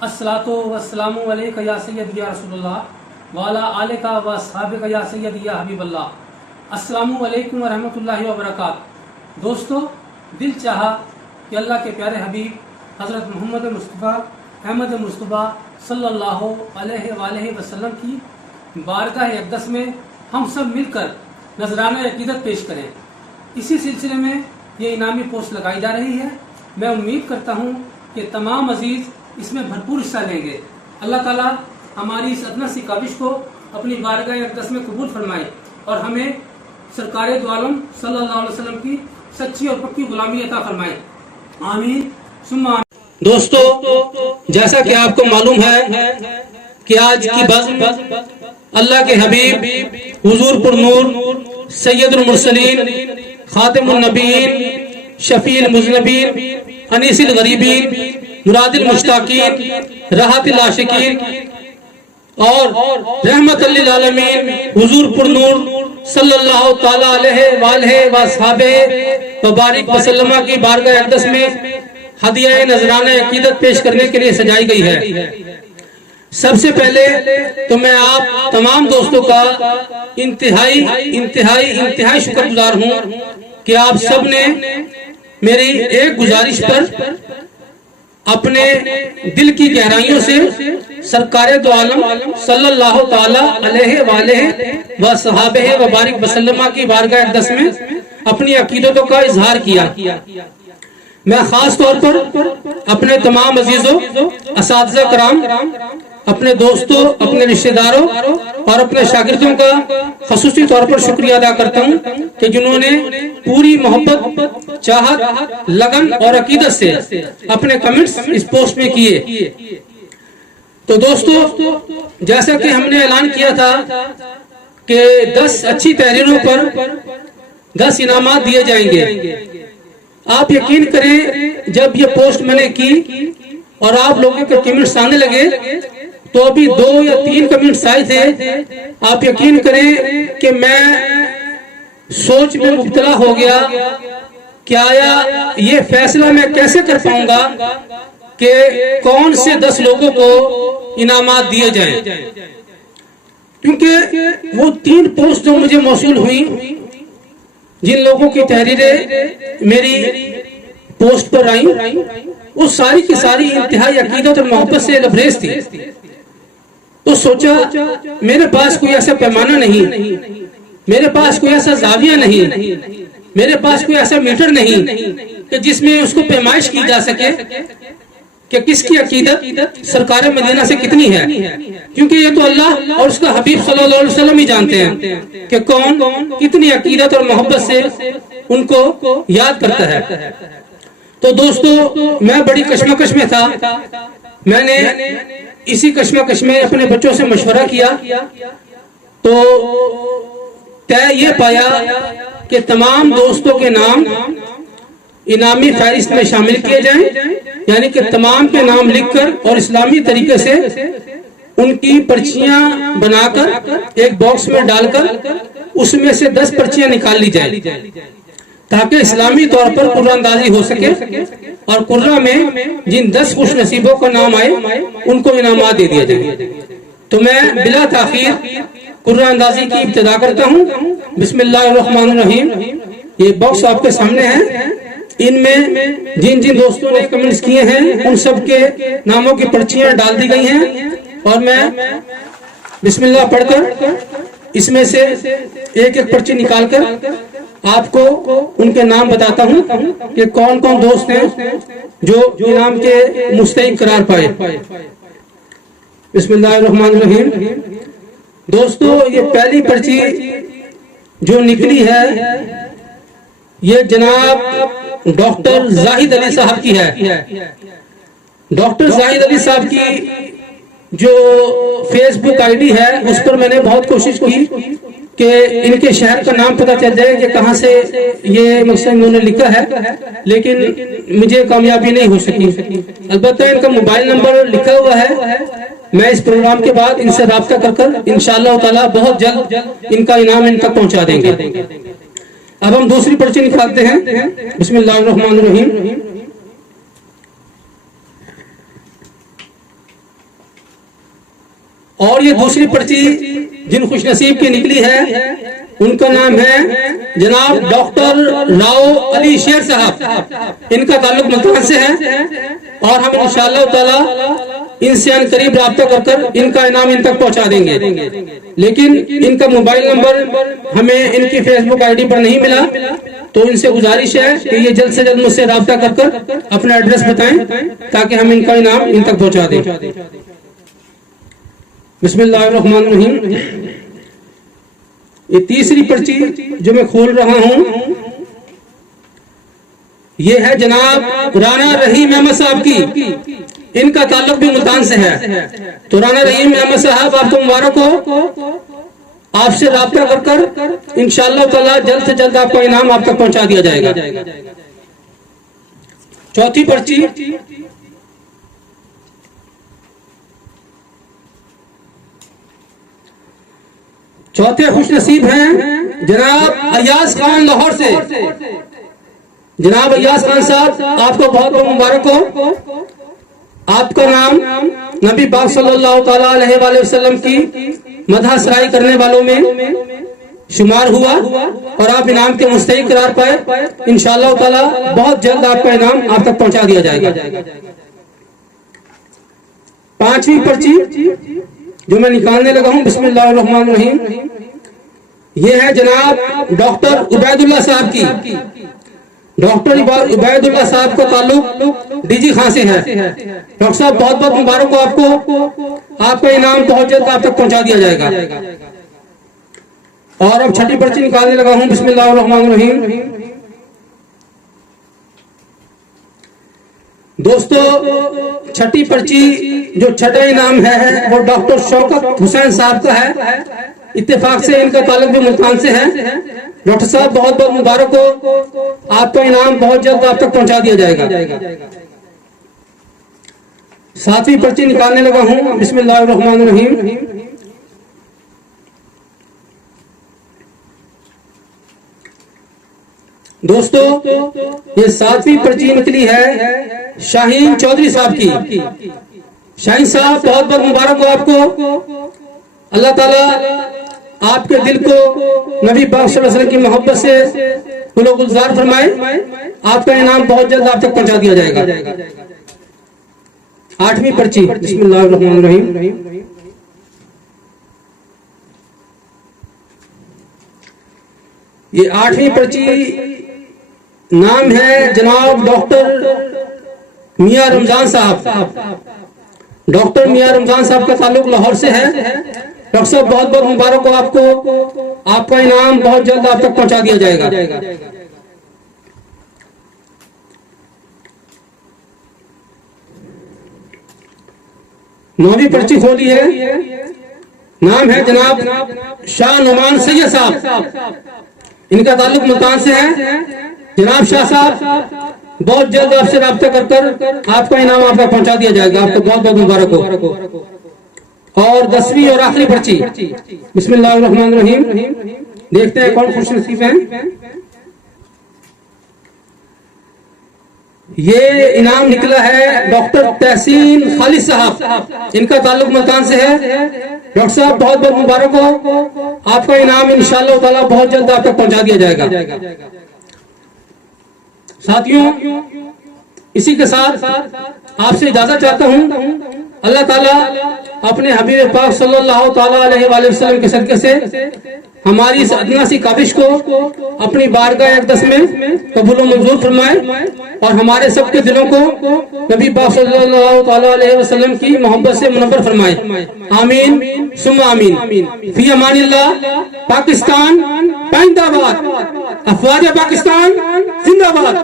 अस्सलातु वस्सलामु अलैका या सय्यद या रसूलुल्लाह वाला आलिका व अस्हाबिका या सय्यद या हबीबल्लाह। अस्सलामु अलैकुम व रहमतुल्लाहि व बरकातहू। दोस्तों, दिल चाहा कि अल्लाह के प्यारे हबीब हज़रत मोहम्मद मुस्तफ़ा अहमद मुस्तफ़ा सल्लल्लाहु अलैहि वसल्लम की बारगाह अक़दस में हम सब मिलकर नजराना अक़ीदत पेश करें। इसी सिलसिले में ये इनामी पोस्ट लगाई जा रही है। मैं उम्मीद करता हूँ कि तमाम अजीज़ इसमें भरपूर हिस्सा लेंगे। अल्लाह ताला हमारी इस अदना सी काविश को अपनी बारगाह अक़दस में कबूल फरमाए और हमें सरकार दो आलम सल्लल्लाहु अलैहि वसल्लम की सच्ची और पक्की गुलामी अता फरमाए। आमीन सुम्मा आमीन। दोस्तों, जैसा कि आपको मालूम है कि आज की बज़्म अल्लाह के हबीब हुजूर पुरनूर सैयदुल मुरसलीन खातिमुन नबीयीन शफीउल मुज़नबीन अनीसिल गरीबीन मुरादिल मुश्ताकीन राहतिल आशिकीन और रहमतुल लिल आलमीन हुजूर पुरनूर सल्लल्लाहु ताला अलैहि व सहाबे व बारिक वसल्लम की बारगाह अक़दस में हदिया नजराना अक़ीदत पेश करने के लिए सजाई गई है। सबसे पहले तो मैं आप तमाम दोस्तों का इंतहाई शुक्रगुजार हूँ कि आप सब ने मेरी एक गुजारिश पर अपने दिल की गहराइयों से सरकार दो आलम सल्लल्लाहु ताला अलैहि व सहाबे व बारिक वसल्लम की बारगाह अक़दस में अपनी अक़ीदतों का इजहार किया। मैं खास तौर पर अपने तमाम अजीजों, असातिज़ा कराम, अपने दोस्तों, अपने रिश्तेदारों और अपने शागिर्दों का ख़ुसूसी तौर पर शुक्रिया अदा करता हूँ कि जिन्होंने पूरी मोहब्बत, चाहत, लगन और अकीदत से अपने कमेंट्स इस पोस्ट में किए। तो दोस्तों, जैसा कि हमने ऐलान किया था कि 10 अच्छी तहरीरों पर 10 इनामात दिए जाएंगे। आप यकीन करें, जब ये पोस्ट मैंने की और आप लोगों के कमेंट्स आने लगे तो अभी 2 या 3 कमेंट्स आए थे। आप यकीन करें कि मैं सोच में मुब्तला हो गया कि आया ये फैसला मैं कैसे कर पाऊंगा कि कौन से 10 लोगों को इनामात दिए जाएं, क्योंकि वो 3 पोस्ट जो मुझे मौसूल हुई, जिन लोगों की तहरीरें मेरी पोस्ट पर आई, वो सारी की सारी इंतहाई अकीदत और मोहब्बत से लबरेज थी। तो सोचा मेरे पास कोई ऐसा पैमाना नहीं, मेरे पास कोई ऐसा जाविया नहीं, मेरे पास कोई ऐसा मीटर नहीं कि जिसमें उसको पैमाइश की जा सके कि किसकी अकीदत सरकार मदीना से कितनी है, क्योंकि ये तो अल्लाह और उसका हबीब सल्लल्लाहु अलैहि वसल्लम ही जानते हैं कि कौन कितनी अकीदत और मोहब्बत से उनको याद करता है। तो दोस्तों, मैं बड़ी कश्मकश में था। मैंने इसी कश्मकश में अपने बच्चों से मशवरा किया तो तय ये पाया कि तमाम दोस्तों के नाम इनामी फहरिस्त में शामिल किए जाएं, यानी कि तमाम के नाम लिखकर और इस्लामी तरीके से उनकी पर्चियां बनाकर एक बॉक्स में डालकर उसमें से 10 पर्चियां निकाल ली जाए ताकि इस्लामी तौर पर कुर्रा अंदाजी हो सके और कुर्रा में जिन 10 खुश नसीबों का नाम आए उनको इनामात दे दिया जाए। तो मैं बिला ताखीर कुर्रा अंदाजी की इब्तिदा करता हूँ। बिस्मिल्लाहिर्रहमानिर्रहीम। ये बॉक्स आपके सामने है। इनमें जिन जिन दोस्तों ने कमेंट्स किए हैं उन सब के नामों की पर्चियां डाल दी गई हैं और मैं बिस्मिल्लाह पढ़कर इसमें से एक एक पर्ची निकालकर आपको उनके नाम बताता हूं कि कौन कौन दोस्त हैं जो इनाम के मुस्तहिक करार पाए। बिस्मिल्लाहिर्रहमानिर्रहीम। दोस्तों, ये पहली पर्ची जो निकली है ये जनाब डॉक्टर जाहिद अली साहब की है। डॉक्टर जाहिद अली साहब की जो फेसबुक आईडी है उस पर मैंने बहुत कोशिश की कि इनके शहर का नाम पता चल जाए कि कहां से ये मकसद इन्होंने लिखा है, लेकिन मुझे कामयाबी नहीं हो सकी। अलबत्ता इनका मोबाइल नंबर लिखा हुआ है। मैं इस प्रोग्राम के बाद इनसे राब्ता कर इंशाअल्लाह ताला बहुत जल्द इनका इनाम इन तक पहुंचा देंगे। अब हम दूसरी पर्ची निकालते हैं। बिस्मिल्लाहिर्रहमानिर्रहीम। اور یہ دوسری پرچی جن خوش نصیب کی نکلی ہے ان کا نام ہے جناب ڈاکٹر راؤ علی شیر صاحب. ان کا تعلق ملتان سے ہے اور ہم انشاءاللہ تعالی ان سے ان قریب رابطہ کر ان کا انعام ان تک پہنچا دیں گے. لیکن ان کا موبائل نمبر ہمیں ان کی فیس بک آئی ڈی پر نہیں ملا، تو ان سے گزارش ہے کہ یہ جلد سے جلد مجھ سے رابطہ کر اپنا ایڈریس بتائیں تاکہ ہم ان کا انعام ان تک پہنچا دیں. بسم اللہ الرحمن الرحیم. یہ تیسری پرچی جو میں کھول رہا ہوں یہ ہے جناب رانا رحیم احمد صاحب کی. ان کا تعلق بھی ملتان سے ہے. تو رانا رحیم احمد صاحب آپ کو مبارک ہو. آپ سے رابطہ کر انشاءاللہ تعالی جلد سے جلد آپ کا انعام آپ تک پہنچا دیا جائے گا. چوتھی پرچی چوتھے خوش نصیب ہیں جناب ایاز خان لاہور سے. جناب ایاز خان صاحب آپ کو بہت بہت مبارک ہو. آپ کا نام نبی پاک صلی اللہ تعالی علیہ وآلہ وسلم کی مدح سرائی کرنے والوں میں شمار ہوا اور آپ انعام کے مستحق قرار پائے. انشاءاللہ تعالی بہت جلد آپ کا انعام آپ تک پہنچا دیا جائے گا. پانچویں پرچی جو میں نکالنے لگا ہوں بسم اللہ الرحمن الرحیم یہ ہے جناب ڈاکٹر عبید اللہ صاحب کی. ڈاکٹر عبید اللہ صاحب کا تعلق ڈی جی خان سے ہے. ڈاکٹر صاحب بہت بہت مبارک ہو آپ کو. آپ کا انعام بہت جلد آپ تک پہنچا دیا جائے گا. اور اب چھٹی پرچی نکالنے لگا ہوں بسم اللہ الرحمن الرحیم. دوستو چھٹی پرچی جو چھٹا انعام ہے وہ ڈاکٹر شوکت حسین صاحب کا ہے. اتفاق سے ان کا تعلق بھی ملتان سے ہے. ڈاکٹر صاحب بہت بہت مبارک ہو. آپ کا انعام بہت جلد آپ تک پہنچا دیا جائے گا. ساتویں پرچی نکالنے لگا ہوں بسم اللہ الرحمن الرحیم. دوستو یہ ساتویں پرچی نکلی ہے شاہین چودھری صاحب کی. شاہین صاحب بہت بہت مبارک ہو آپ کو. اللہ تعالیٰ آپ کے دل کو نبی پاک صلی اللہ علیہ وسلم کی محبت سے گل و گلزار فرمائے. آپ کا انعام بہت جلد آپ تک پہنچا دیا جائے گا. آٹھویں پرچی بسم اللہ الرحمن الرحیم. یہ آٹھویں پرچی نام ہے جناب ڈاکٹر میاں رمضان صاحب. ڈاکٹر میاں رمضان صاحب کا تعلق لاہور سے ہے. ڈاکٹر صاحب بہت بہت مبارک ہو آپ کو. آپ کا انعام بہت جلد آپ تک پہنچا دیا جائے گا. نویں پرچی کھولی ہے. نام ہے جناب شاہ نعمان سید صاحب. ان کا تعلق ملتان سے ہے. جناب شاہ صاحب بہت جلد آپ سے رابطہ کر آپ کا انعام آپ تک پہنچا دیا جائے گا. آپ کو بہت بہت مبارک ہو. اور 10ویں اور آخری پرچی بسم اللہ الرحمن الرحیم. دیکھتے ہیں کون خوش نصیب ہیں. یہ انعام نکلا ہے ڈاکٹر تحسین خالد صاحب. ان کا تعلق ملتان سے ہے. ڈاکٹر صاحب بہت بہت مبارک ہو. آپ کا انعام انشاءاللہ تعالی بہت جلد آپ تک پہنچا دیا جائے گا. ساتھیوں اسی کے ساتھ آپ سے اجازت چاہتا ہوں. اللہ تعالیٰ اپنے حبیب پاک صلی اللہ تعالیٰ علیہ وآلہ وسلم کے صدقے سے ہماری اس ادنا سی کاوش کو اپنی بارگاہ اقدس میں قبول و منظور فرمائے اور ہمارے سب کے دلوں کو نبی پاک صلی اللہ تعالیٰ علیہ وسلم کی محبت سے منور فرمائے. آمین ثم آمین. فی امان اللہ. پاکستان پائندہ باد. افواج پاکستان زندہ باد.